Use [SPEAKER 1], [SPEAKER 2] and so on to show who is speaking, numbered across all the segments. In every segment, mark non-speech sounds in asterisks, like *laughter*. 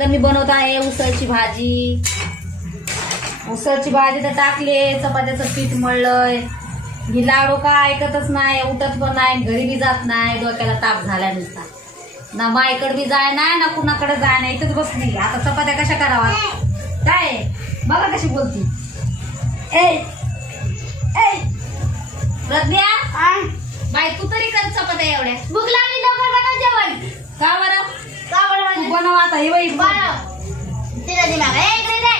[SPEAKER 1] तर मी बनवत आहे उसळची भाजी. उसळची भाजी तर टाकले चपात्याचं पीठ मळलंय. ही लाडू का ऐकतच नाही उठत पण नाही घरी बी जात नाही डोक्याला ताप झाला नुसता. ना माईकडे बी जाय नाही ना कुणाकडे जाय नाही इथंच बसली आता चपात्या कशा करावा? काय? बघा कशी बोलती. ए ए प्रज्ञा बाई तू तरी कर चपात्या एवढ्या
[SPEAKER 2] भूक लागली लवकर बनव जेवण
[SPEAKER 1] का बरं
[SPEAKER 2] का बरं
[SPEAKER 1] तू
[SPEAKER 2] म्हणजे?
[SPEAKER 1] बनव आता हे बाई
[SPEAKER 2] तिला दे मागं. ए, इकडे दे.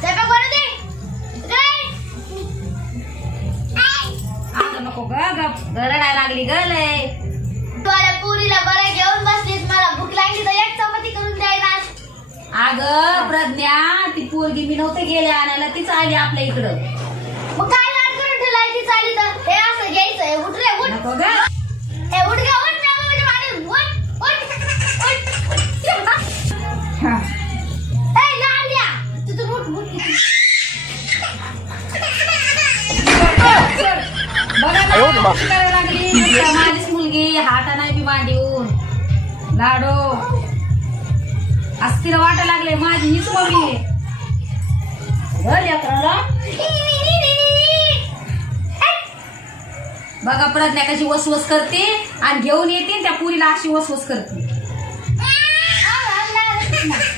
[SPEAKER 2] स्वयंपाक बनवू दे. इकडे.
[SPEAKER 1] आता नको ग ग रडायला लागली ग लय
[SPEAKER 2] तुला पुरीला बरं घेऊन बसलीस मला भूक लागली तर एक चपाती करून द्यायला
[SPEAKER 1] अगं प्रज्ञा ती पोरगी मी नव्हते गेले आणायला तीच आली आपल्या इकडं
[SPEAKER 2] मग काय लाड करून ठेवलाय ती चाली तर
[SPEAKER 1] करायला लागली माझीच मुलगी हाता नाही बी मांडीहून लाडो तिला वाटायला लागले माझी हीच मम्मी आहे. ग लेकराला. बघा प्रज्ञा कशी वसवस करते आणि घेऊन येते त्या पुरीला अशी वसवस करते. *laughs*